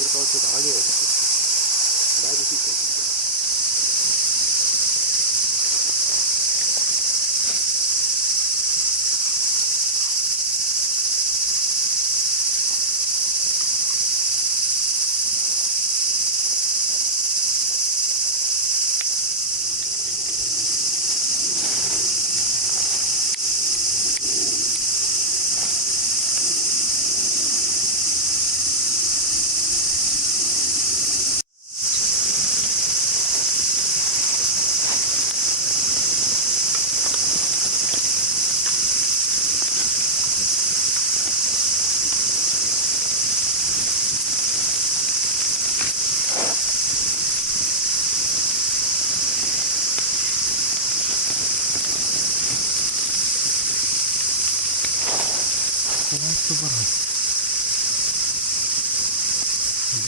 フルカをちょっと上げようとして、だいぶ火通ってきてる。ホワイトバランス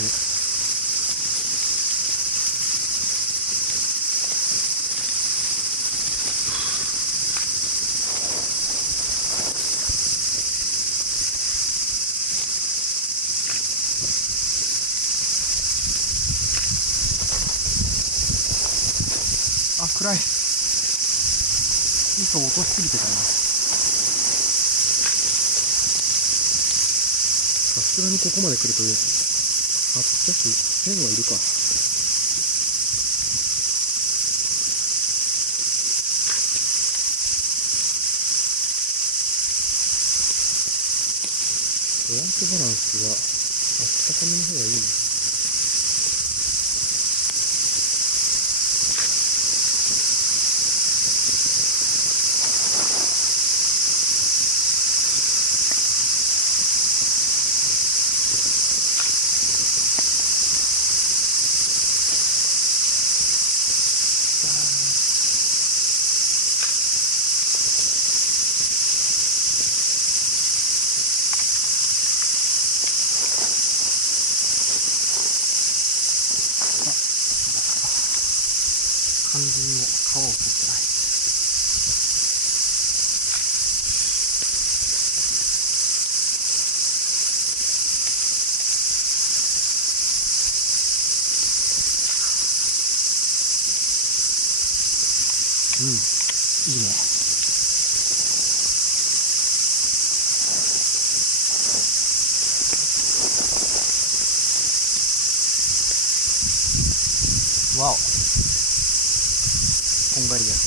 で、あ、暗い。糸を落としすぎてたな。さすがにここまで来ると800、1000はいるか。ホワイトバランスは高めの方がいいね。完全に皮を取ってない。うん、いいね。わお。こんがり焼け、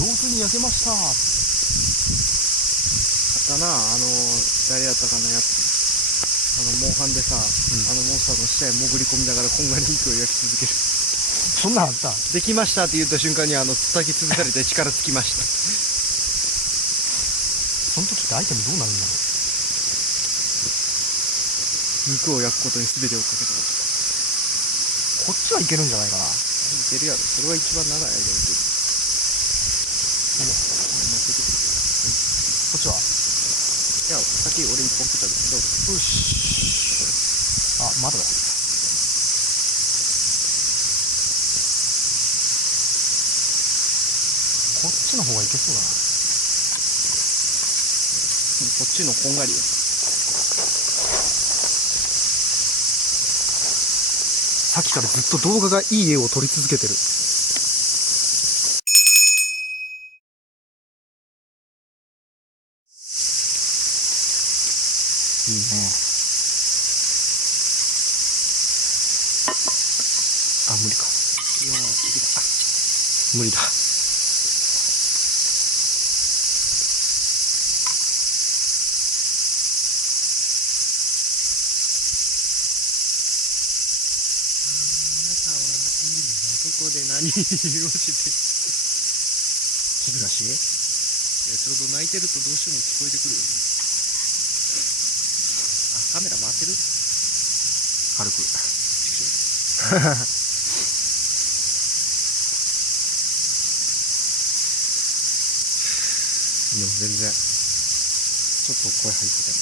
上手に焼けました。あったな、誰やったかのやつ、モンハンでさ、モンスターの下へ潜り込みながらこんがり肉を焼き続ける。そんなんあった？できましたって言った瞬間に叩き潰されて力尽きました。その時ってアイテムどうなるんだろう。肉を焼くことに全てをかけたこと。こっちはいけるんじゃないかな。いけるやろ。それは一番長い間いける。こっちは？いや、先俺一本食ったんだけど。よし。あ、まだだ。こっちの方がいけそうだな。こっちのこんがりよ。さっきからずっと動画がいい絵を撮り続けてる。いいね。あ、無理か。うわー、無理だ。どこで何をして日暮らし？いや、ちょうど泣いてるとどうしても聞こえてくるよね。あ、カメラ回ってる？軽く。でも全然ちょっと声入ってたり。